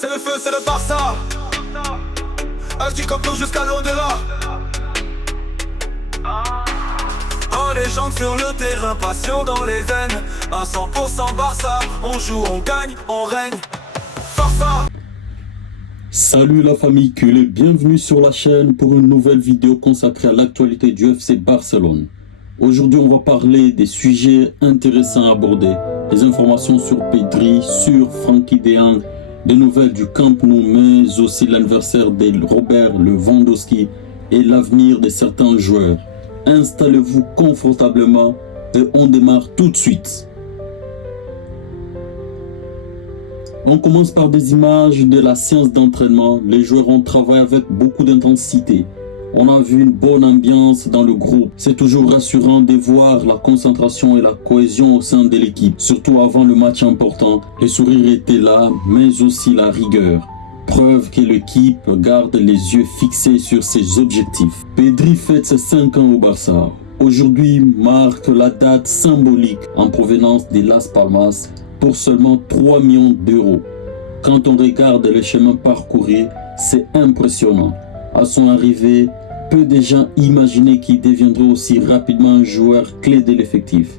C'est le feu, c'est le Barça. Agis comme nous jusqu'à l'au-delà. En légende sur le terrain, passion dans les veines. À 100% Barça, on joue, on gagne, on règne. Barça. Salut la famille culée, bienvenue sur la chaîne pour une nouvelle vidéo consacrée à l'actualité du FC Barcelone. Aujourd'hui on va parler des sujets intéressants à aborder, des informations sur Pedri, sur Frenkie de Jong, des nouvelles du Camp Nou, mais aussi l'anniversaire de Robert Lewandowski et l'avenir de certains joueurs. Installez-vous confortablement et on démarre tout de suite. On commence par des images de la séance d'entraînement. Les joueurs ont travaillé avec beaucoup d'intensité. On a vu une bonne ambiance dans le groupe. C'est toujours rassurant de voir la concentration et la cohésion au sein de l'équipe, surtout avant le match important. Les sourires étaient là, mais aussi la rigueur. Preuve que l'équipe garde les yeux fixés sur ses objectifs. Pedri fête ses 5 ans au Barça. Aujourd'hui marque la date symbolique en provenance de Las Palmas pour seulement 3 millions d'euros. Quand on regarde le chemin parcouru, c'est impressionnant. À son arrivée, peu de gens imaginaient qu'il deviendrait aussi rapidement un joueur clé de l'effectif.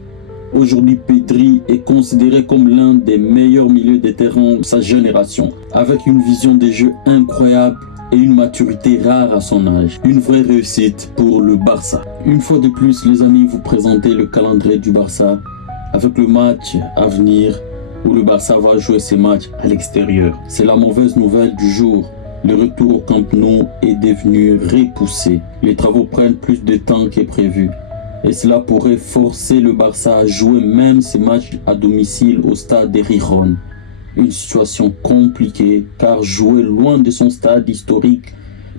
Aujourd'hui, Pedri est considéré comme l'un des meilleurs milieux de terrain de sa génération, avec une vision de jeu incroyable et une maturité rare à son âge. Une vraie réussite pour le Barça. Une fois de plus, les amis, vous présentez le calendrier du Barça avec le match à venir où le Barça va jouer ses matchs à l'extérieur. C'est la mauvaise nouvelle du jour. Le retour au Camp Nou est devenu repoussé. Les travaux prennent plus de temps que prévu. Et cela pourrait forcer le Barça à jouer même ses matchs à domicile au stade de Gijón. Une situation compliquée car jouer loin de son stade historique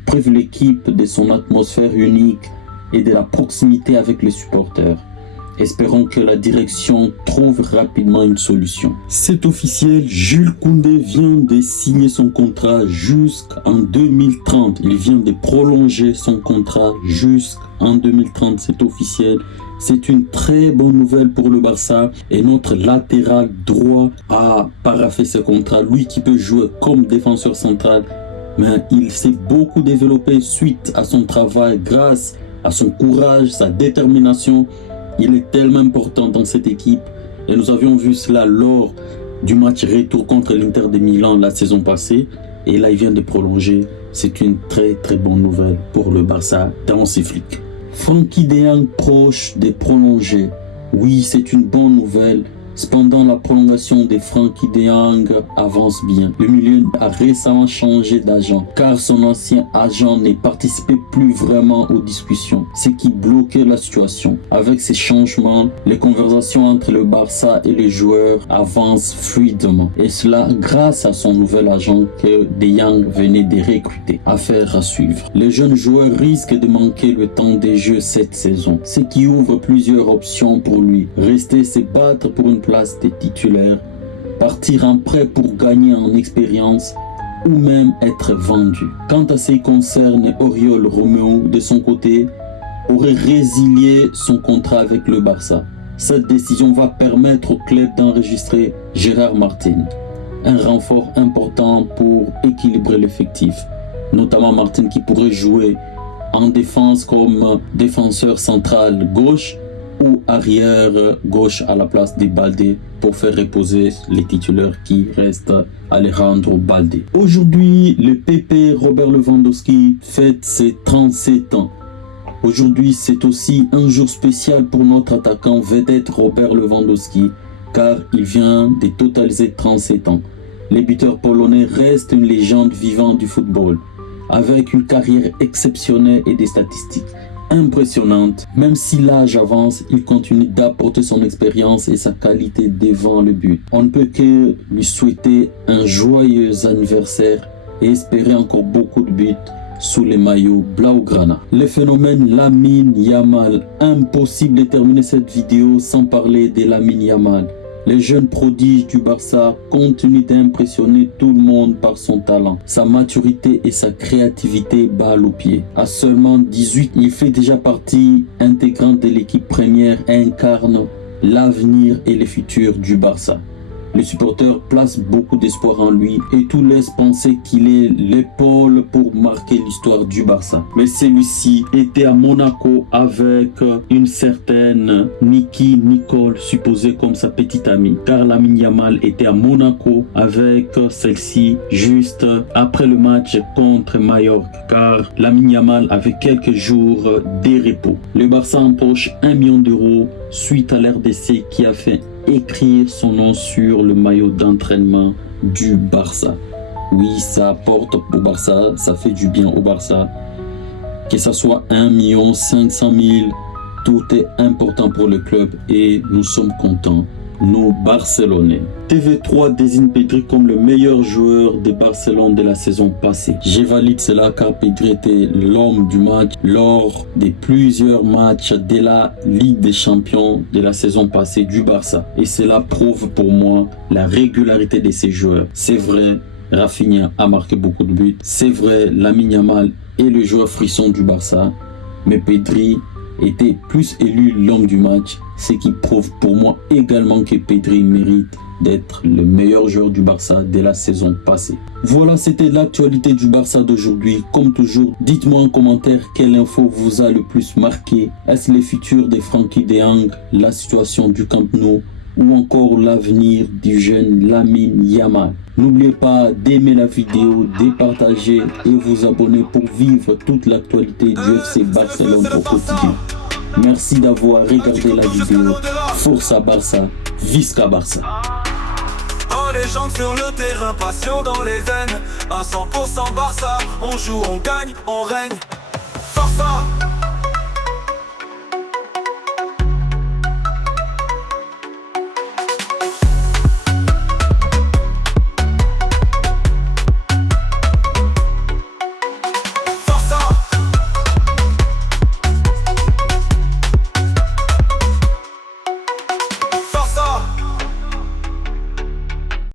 prive l'équipe de son atmosphère unique et de la proximité avec les supporters. Espérons que la direction trouve rapidement une solution. C'est officiel, Jules Koundé vient de signer son contrat jusqu'en 2030. Il vient de prolonger son contrat jusqu'en 2030. C'est officiel. C'est une très bonne nouvelle pour le Barça. Et notre latéral droit a paraphé ce contrat. Lui qui peut jouer comme défenseur central. Mais il s'est beaucoup développé suite à son travail, grâce à son courage, sa détermination. Il est tellement important dans cette équipe et nous avions vu cela lors du match retour contre l'Inter de Milan la saison passée et là il vient de prolonger. C'est une très très bonne nouvelle pour le Barça dans ses flics. Frenkie de Jong proche de prolonger. Oui, c'est une bonne nouvelle. Cependant, la prolongation de Frenkie de Jong avance bien. Le milieu a récemment changé d'agent car son ancien agent ne participait plus vraiment aux discussions, ce qui bloquait la situation. Avec ces changements, les conversations entre le Barça et les joueurs avancent fluidement. Et cela grâce à son nouvel agent que de Jong venait de recruter. Affaire à suivre. Les jeunes joueurs risquent de manquer le temps de jeu cette saison, ce qui ouvre plusieurs options pour lui. Rester se battre pour une place de titulaire, partir en prêt pour gagner en expérience ou même être vendu. Quant à ce qui concerne Oriol Romeu, de son côté, aurait résilié son contrat avec le Barça. Cette décision va permettre au club d'enregistrer Gérard Martin, un renfort important pour équilibrer l'effectif, notamment Martin qui pourrait jouer en défense comme défenseur central gauche ou arrière gauche à la place de Baldé pour faire reposer les titulaires qui restent Alejandro Baldé. Aujourd'hui, le PP Robert Lewandowski fête ses 37 ans. Aujourd'hui, c'est aussi un jour spécial pour notre attaquant vedette Robert Lewandowski car il vient de totaliser 37 ans. Le buteur polonais reste une légende vivante du football avec une carrière exceptionnelle et des statistiques impressionnante. Même si l'âge avance, il continue d'apporter son expérience et sa qualité devant le but. On ne peut que lui souhaiter un joyeux anniversaire et espérer encore beaucoup de buts sous les maillots blaugrana. Le phénomène Lamine Yamal. Impossible de terminer cette vidéo sans parler de Lamine Yamal. Le jeune prodige du Barça continue d'impressionner tout le monde par son talent, sa maturité et sa créativité balle au pied. À seulement 18, il fait déjà partie intégrante de l'équipe première et incarne l'avenir et le futur du Barça. Les supporters placent beaucoup d'espoir en lui et tout laisse penser qu'il est l'épaule pour marquer l'histoire du Barça. Mais celui-ci était à Monaco avec une certaine Nicky Nicole, supposée comme sa petite amie, car Lamine Yamal était à Monaco avec celle-ci juste après le match contre Mallorca, car Lamine Yamal avait quelques jours de repos. Le Barça empoche 1 million d'euros suite à l'RDC qui a fait écrire son nom sur le maillot d'entraînement du Barça. Oui, ça apporte au Barça, ça fait du bien au Barça. Que ça soit 1 500 000, tout est important pour le club et nous sommes contents, nous Barcelonais. TV3 désigne Pedri comme le meilleur joueur de Barcelone de la saison passée. Je valide cela car Pedri était l'homme du match lors de plusieurs matchs de la Ligue des Champions de la saison passée du Barça. Et cela prouve pour moi la régularité de ces joueurs. C'est vrai, Rafinha a marqué beaucoup de buts. C'est vrai, Lamine Yamal est le joueur frisson du Barça. Mais Pedri était plus élu l'homme du match, ce qui prouve pour moi également que Pedri mérite d'être le meilleur joueur du Barça de la saison passée. Voilà, c'était l'actualité du Barça d'aujourd'hui. Comme toujours, dites-moi en commentaire quelle info vous a le plus marqué. Est-ce les futurs de Frenkie de Jong, la situation du Camp Nou ou encore l'avenir du jeune Lamine Yamal? N'oubliez pas d'aimer la vidéo, de partager et vous abonner pour vivre toute l'actualité du FC Barcelone au quotidien. Merci d'avoir regardé la vidéo. Forza Barça, Visca Barça. Oh, les gens sur le terrain, passion dans les veines. À 100% Barça, on joue, on gagne, on règne. Forza